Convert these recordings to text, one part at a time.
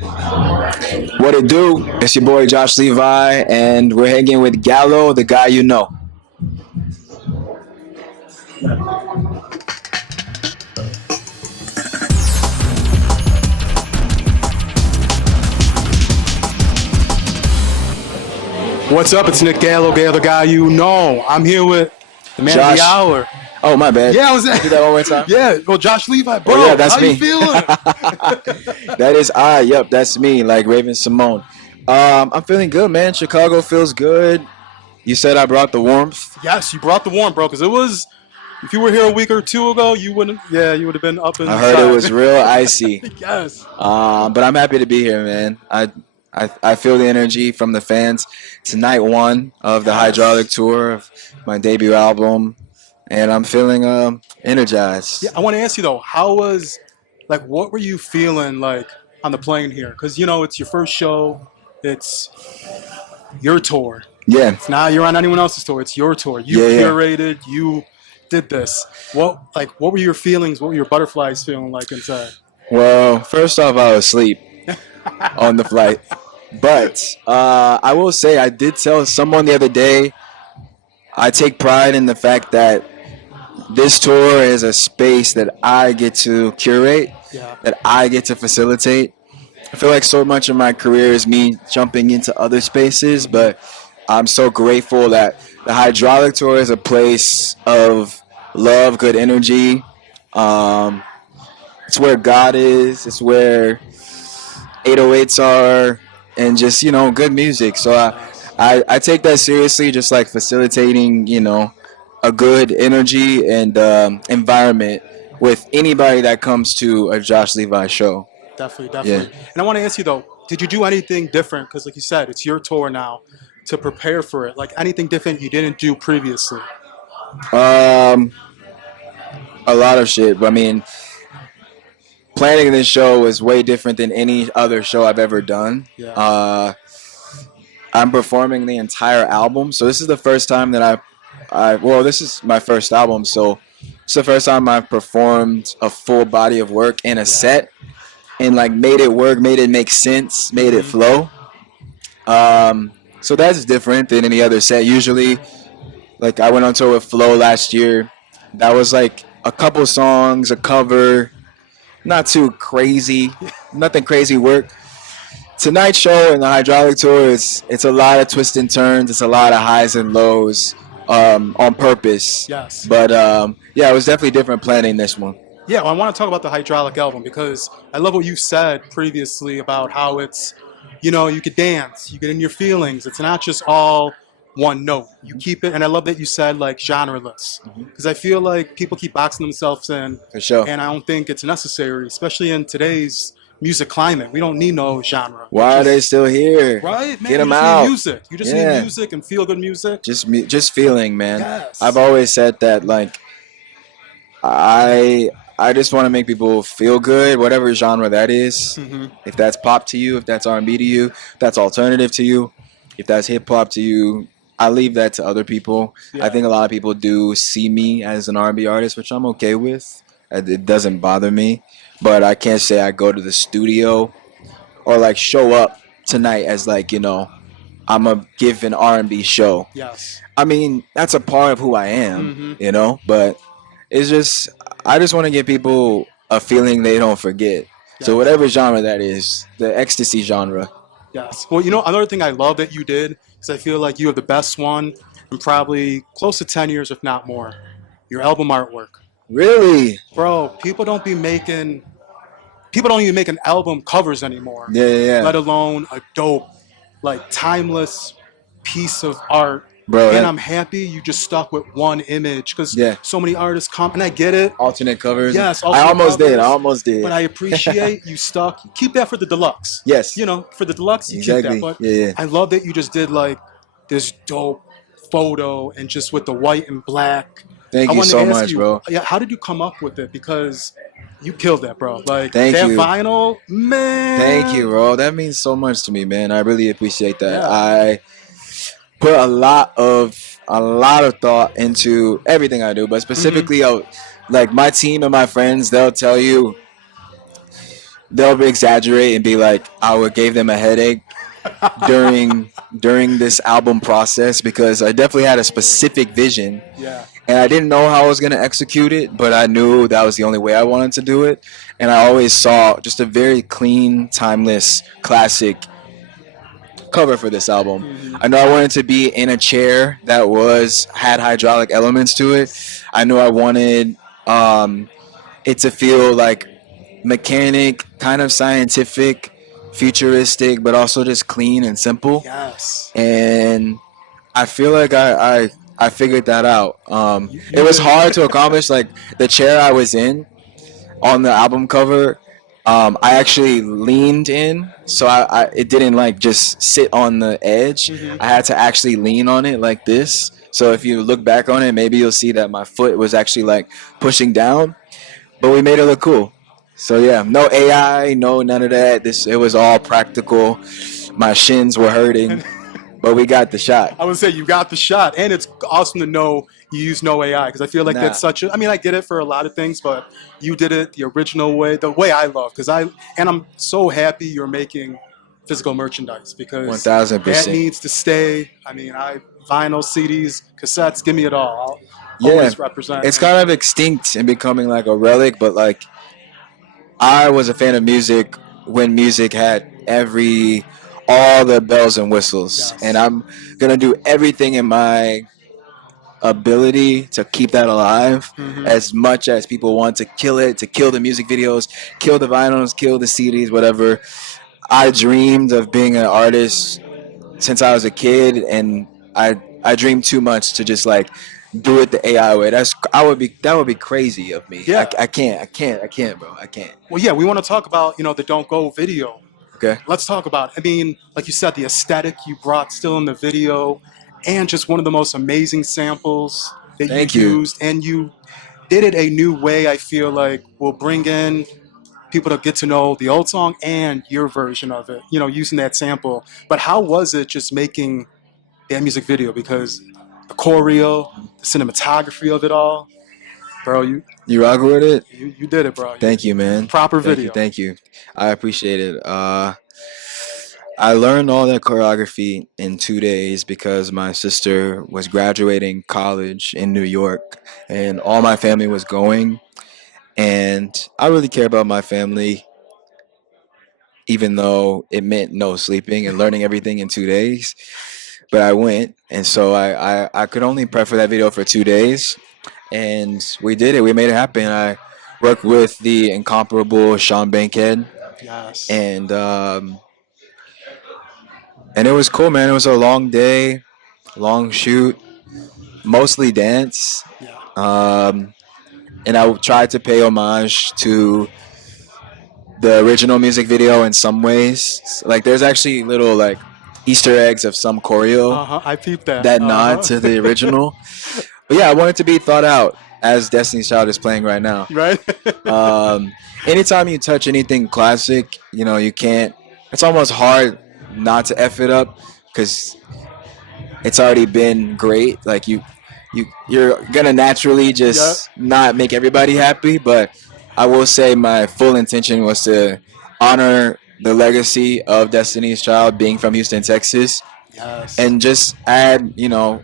What it do? It's your boy Josh Levi, and we're hanging with Gallo, the guy you know. What's up? It's Nick Gallo, Gallo, the guy you know. I'm here with the man of the Josh. hour. Oh, my bad. Yeah, I was Do that one more time. yeah. Well, Josh Levi, bro. Oh, yeah, that's how me. you feeling? That is I. Yep, that's me. Like Raven Simone. I'm feeling good, man. Chicago feels good. You said I brought the warmth. Yes, you brought the warm, bro. Because it was. If you were here a week or two ago, you wouldn't. Yeah, you would have been up I heard it inside. was real icy. Yes. But I'm happy to be here, man. I feel the energy from the fans. It's night one of the hydraulic Yes. tour of my debut album, and I'm feeling Yeah, energized. I want to ask you though, how was, like, what were you feeling like on the plane here? Because it's your first show, it's your tour. Yeah, It's not you're on anyone else's tour. It's your tour. You yeah. curated. You did this. What were your feelings? What were your butterflies feeling like inside? Well, first off, I was asleep on the flight, but I will say I did tell someone the other day. I take pride in the fact that this tour is a space that I get to curate, Yeah. that I get to facilitate. I feel like so much of my career is me jumping into other spaces, but I'm so grateful that the hydraulic tour is a place of love, good energy. Um, it's where God is. It's where 808s are, and just good music. So Yes. I take that seriously, just like facilitating a good energy and environment with anybody that comes to a Josh Levi show. Definitely, Yeah. definitely. And I want to ask you though, did you do anything different? Because like you said, it's your tour now to prepare for it. Like anything different you didn't do previously. Um, a lot of shit. But I mean, planning this show was way different than any other show I've ever done. Yeah. Uh, I'm performing the entire album, so this is the first time that well, this is my first album, so it's the first time I've performed a full body of work in a set and like made it work, made it make sense, made it Hmm. flow. So that's different than any other set. Usually, like I went on tour with Flow last year. That was like a couple songs, a cover, not too crazy, nothing crazy work. Tonight's show and the hydraulic tour is it's a lot of twists and turns. It's a lot of highs and lows on purpose. Yes. But yeah, it was definitely different planning this one. Yeah, well, I want to talk about the hydraulic album because I love what you said previously about how it's, you could dance, you get in your feelings. It's not just all one note. You keep it, and I love that you said like genreless because I feel like people keep boxing themselves in, For sure. and I don't think it's necessary, especially in today's music climate. We don't need no genre. Why are they still here? Right, man? Get You them just out. need music. You just Yeah. need music and feel good music. Just feeling, man. Yes. I've always said that like I just want to make people feel good, whatever genre that is. Hmm. If that's pop to you, if that's R&B to you, if that's alternative to you, if that's hip hop to you, I leave that to other people. Yeah. I think a lot of people do see me as an R&B artist, which I'm okay with. It doesn't bother me, but I can't say I go to the studio or like show up tonight as like I'm a give an R&B show. Yes. I mean, that's a part of who I am, Hmm. but it's just, I just want to give people a feeling they don't forget. So, Yes. whatever genre that is, the ecstasy genre. Yes. Well, another thing I love that you did is I feel like you have the best one in probably close to 10 years, if not more. Your album artwork. Really? Bro, people don't even make an album covers anymore, Yeah, yeah, let yeah. alone a dope, like timeless piece of art. Bro, And that I'm happy you just stuck with one image because Yeah. so many artists come, and I get it. alternate covers. Yes, I alternate almost did. I covers. almost did. But I appreciate you stuck. Keep that for the deluxe. Yes. For the deluxe, you keep that. Exactly. But Yeah, yeah. I love that you just did like this dope photo and just with the white and black. Thank I you wanted so to ask much, you, bro. yeah, how did you come up with it? Because you killed that, bro. Like Thank that you. vinyl, man. Thank you, bro. That means so much to me, man. I really appreciate that. Yeah. I put a lot of thought into everything I do, but specifically, like my team and my friends, they'll tell you they'll exaggerate and be like, I would gave them a headache during this album process because I definitely had a specific vision Yeah. and I didn't know how I was going to execute it, but I knew that was the only way I wanted to do it. And I always saw just a very clean, timeless, classic cover for this album. I Hmm. know I wanted to be in a chair that was had hydraulic elements to it. I knew I wanted it to feel like mechanic, kind of scientific, futuristic, but also just clean and simple. Yes. And I feel like I figured that out. It You was did. hard to accomplish. Like the chair I was in on the album cover, I actually leaned in, so it didn't like just sit on the edge. Hmm. I had to actually lean on it like this. So if you look back on it, maybe you'll see that my foot was actually like pushing down, but we made it look cool. So yeah, no AI, no none of that. This it was all practical. My shins were hurting, And but we got the shot. I would say you got the shot, and it's awesome to know you use no AI because I feel like that's Nah, such a. I mean, I get it for a lot of things, but you did it the original way, the way I love. I'm so happy you're making physical merchandise one because thousand that percent. needs to stay. I mean, I vinyl, CDs, cassettes, give me it all. I'll Yeah, always represent. it's And kind of extinct and becoming like a relic, but like I was a fan of music when music had all the bells and whistles, and yes. I'm gonna do everything in my ability to keep that alive Hmm. as much as people want to kill it, to kill the music videos, kill the vinyls, kill the CDs, whatever. I dreamed of being an artist since I was a kid, and I dreamed too much to just like do it the AI way. That would be crazy of me. Yeah. I can't, bro. I can't. Well, yeah, we want to talk about the Don't Go video. Okay. Let's talk about. I mean, like you said, the aesthetic you brought still in the video, and just one of the most amazing samples that you Thank you. used, and you did it a new way. I feel like will bring in people to get to know the old song and your version of it. Using that sample. But how was it just making that music video? Because the choreo, the cinematography of it all, bro. You You rock with it. you did it, bro. Thank you, man. Proper Thank you. video. Thank you. I appreciate it. I learned all that choreography in 2 days because my sister was graduating college in New York, and all my family was going. And I really care about my family, even though it meant no sleeping and learning everything in 2 days. But I went, and so I could only prep for that video for 2 days, and we did it. We made it happen. I worked with the incomparable Sean Bankhead, Yes. and it was cool, man. It was a long day, long shoot, mostly dance. Yeah. Um, and I tried to pay homage to the original music video in some ways. Like, there's actually little like Easter eggs of some choreo Uh huh. I peeped that. that nod Uh to the huh. original. But yeah, I want it to be thought out as Destiny's Child is playing right now. Right. Um, Anytime you touch anything classic, you can't. It's almost hard not to f it up because it's already been great. Like you're gonna naturally Yeah. just not make everybody happy. But I will say my full intention was to honor the legacy of Destiny's Child being from Houston, Texas, Yes. and just add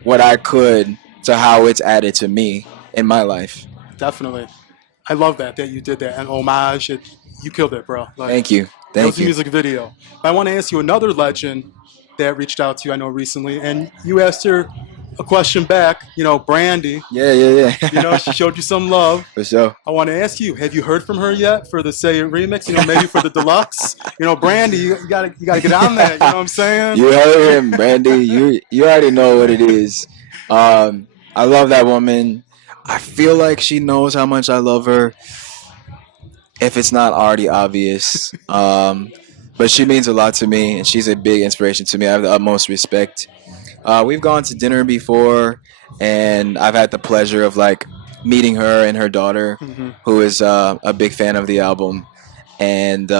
what I could to how it's added to me in my life. Definitely. I love that you did that. And homage, you killed it, bro. Like, Thank you, it was thank a you. music video. But I want to ask you another legend that reached out to you, I know, recently. And you asked her a question back, Brandy. Yeah, yeah, yeah. She showed you some love. For sure. I want to ask you, have you heard from her yet for the Say It remix? Maybe for the deluxe? Brandy, you gotta get on that. You know what I'm saying? You heard him, Brandy. You already know what it is. I love that woman. I feel like she knows how much I love her. If it's not already obvious, but she means a lot to me, and she's a big inspiration to me. I have the utmost respect. We've gone to dinner before, and I've had the pleasure of like meeting her and her daughter, Hmm. who is a big fan of the album. And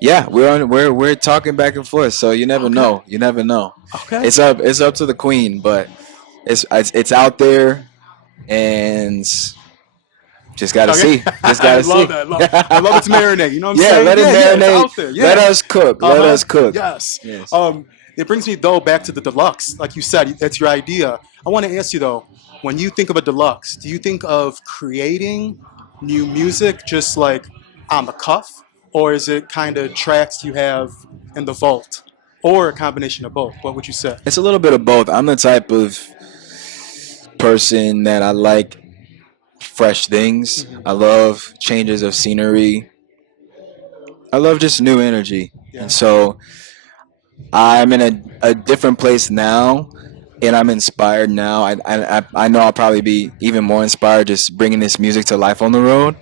yeah, we're talking back and forth. So you never Okay. know. You never know. Okay. It's up to the queen, but it's out there, and Just gotta Okay, see. Just I gotta love see. that. I love it to marinate. You know what I'm Yeah, saying? let it Yeah, yeah, it's marinate. out there. Let Yeah. us cook. Uh Let huh. us cook. Yes. Yes. It brings me though back to the deluxe. Like you said, it's your idea. I want to ask you though, when you think of a deluxe, do you think of creating new music just like on the cuff, or is it kind of tracks you have in the vault, or a combination of both? What would you say? It's a little bit of both. I'm the type of person that I like fresh things. I Hmm. love changes of scenery. I love just new energy. And Yeah. so I'm in a different place now, and I'm inspired now. I know I'll probably be even more inspired just bringing this music to life on the road.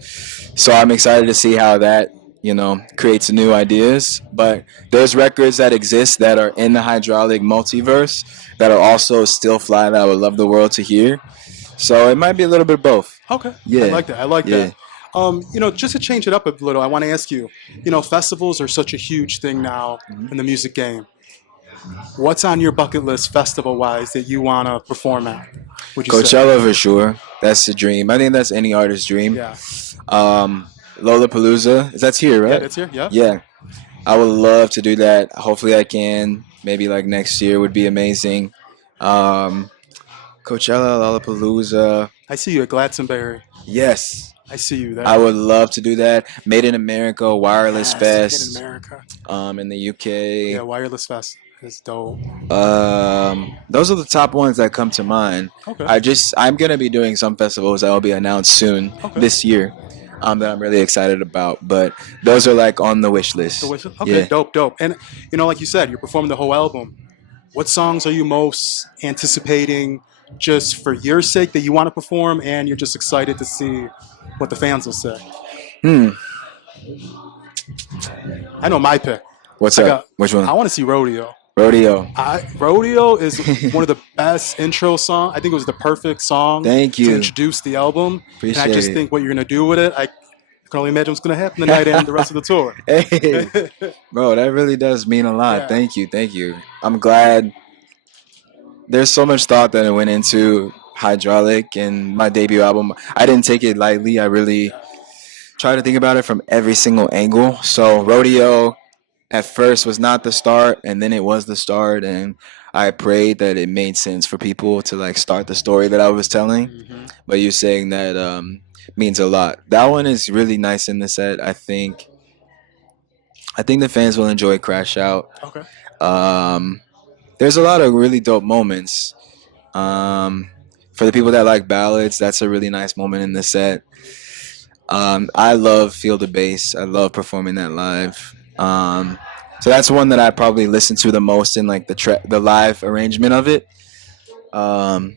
So I'm excited to see how that, creates new ideas. But there's records that exist that are in the hydraulic multiverse that are also still fly that I would love the world to hear. So it might be a little bit both. Okay, I Yeah, like that. I like yeah. that. Just to change it up a little, I want to ask you. Festivals are such a huge thing now in the music game. What's on your bucket list, festival-wise, that you want to perform at? Would you say? Coachella for sure. That's the dream. I think that's any artist's dream. Yeah, Lollapalooza, that's here, yeah, right? that's here. Yep. Yeah, I would love to do that. Hopefully, I can. Maybe like next year would be amazing. Um, Coachella, Lollapalooza. I see you at Glastonbury. Yes, I see you I there. would love to do that. Made in America, Wireless Yes, Made in Fest, America. in the Yeah, UK. Wireless Fest is dope. Those are the top ones that come to mind. Okay. I'm gonna be doing some festivals that will be announced soon Okay. this year, that I'm really excited about. But those are like on the wish The list. whistle. Okay, Yeah. dope, dope. And like you said, you're performing the whole album. What songs are you most anticipating just for your sake that you want to perform and you're just excited to see what the fans will say? Hmm. I know my pick. What's I up? got Which one? I want to see Rodeo. Rodeo. Rodeo is one of the best intro songs. I think it was the perfect song Thank to you. introduce the album. And I just Appreciate think what you're gonna do with it, I can only imagine what's gonna happen tonight and the rest of the tour. it. Hey, bro, that really does mean a lot. Yeah. Thank you. Thank you. I'm glad there's so much thought that went into Hydraulic and my debut album. I didn't take it lightly. I really tried to think about it from every single angle. So Rodeo at first was not the start, and then it was the start, and I prayed that it made sense for people to like start the story that I was telling. Hmm. But you saying that means a lot. That one is really nice in the set. I think the fans will enjoy Crash Out. Okay. Um, there's a lot of really dope moments. Um, for the people that like ballads, that's a really nice moment in the set. I love Feel the Bass. I love performing that live. So that's one that I probably listen to the most in like the live arrangement of it. Um,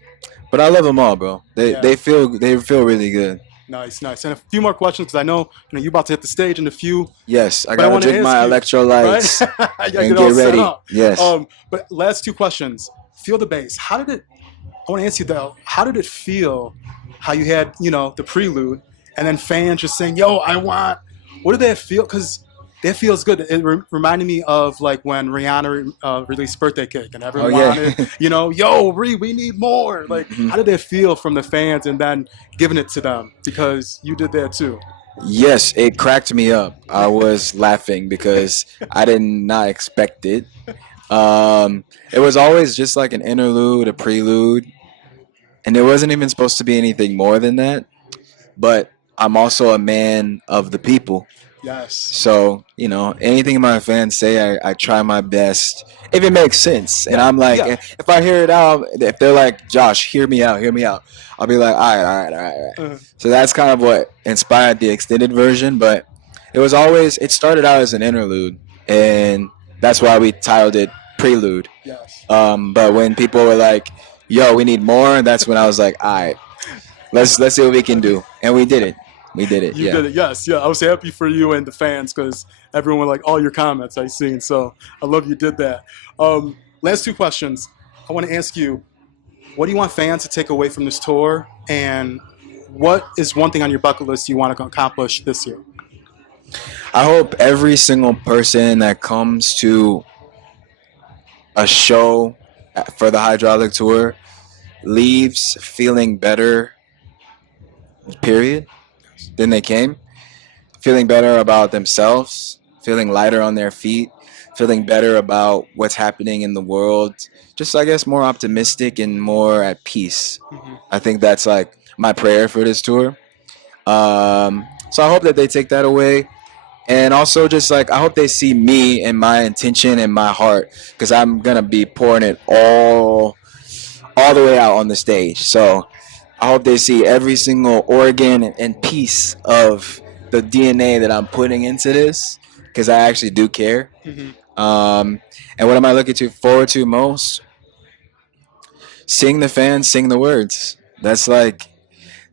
but I love them all, bro. They Yeah. they feel they feel really good. Nice, nice. And a few more questions because I know you're about to hit the stage in a few. Yes, I But I gotta want to drink ask my you, right? electrolytes I gotta and get all get set ready. up. Yes. But last two questions. Feel the bass. How did it? I want to ask you though. How did it feel? How you had the prelude, and then fans just saying, "Yo, I want." What did that feel? Because that feels good. It reminded me of like when Rihanna released "Birthday Cake" and Oh everyone yeah. wanted, "Yo, we need more." Like, Mhm. how did that feel from the fans, and then giving it to them because you did that too? Yes, it cracked me up. I was laughing because I did not expect it. It was always just like an interlude, a prelude, and there wasn't even supposed to be anything more than that. But I'm also a man of the people. Yes. So, anything my fans say, I try my best if it makes sense. And Yeah. I'm like, Yeah. if I hear it out, if they're like, Josh, hear me out, I'll be like, all right, all right, all right, all right. Uh, So that's kind of what inspired the extended version. But it started out as an interlude. And that's why we titled it Prelude. yes. But when people were like, yo, we need more, that's when I was like, all right, let's see what we can do. And we did it. We did it. You Yeah. did it. Yes. Yeah. I was happy for you and the fans because everyone like all your comments I seen. So I love you did that. Last two questions. I want to ask you, what do you want fans to take away from this tour, and what is one thing on your bucket list you want to accomplish this year? I hope every single person that comes to a show for the hydraulic tour leaves feeling better, period. than they came, feeling better about themselves, feeling lighter on their feet, feeling better about what's happening in the world. Just, I guess, more optimistic and more at peace. Hmm. I think that's like my prayer for this tour. So I hope that they take that away. And also, just like, I hope they see me and my intention and my heart, because I'm gonna be pouring it all the way out on the stage. So I hope they see every single organ and piece of the DNA that I'm putting into this, because I actually do care. Hmm. Um, and what am I looking to forward to most? Seeing the fans sing the words. That's like,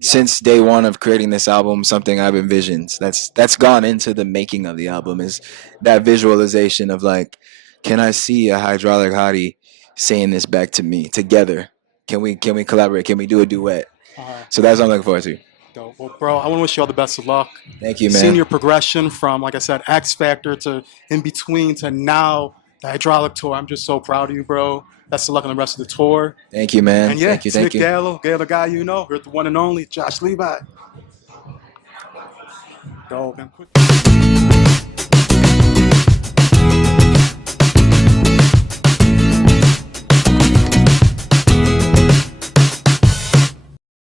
since day one of creating this album, something I've envisioned. That's gone into the making of the album, is that visualization of like, can I see a hydraulic hottie saying this back to me together? Can we collaborate? Can we do a duet? Uh, So that's what I'm looking forward to. Dope. Well, bro, I want to wish you all the best of luck. Thank you, Seeing man. your progression from, like I said, X Factor to in between to now the hydraulic tour. I'm just so proud of you, bro. Best of luck on the rest of the tour. Thank you, man. And yeah, Thank you. it's Thank Nick you. Gallo, Gallo guy you know. Here's the one and only Josh Levi. Dope, man.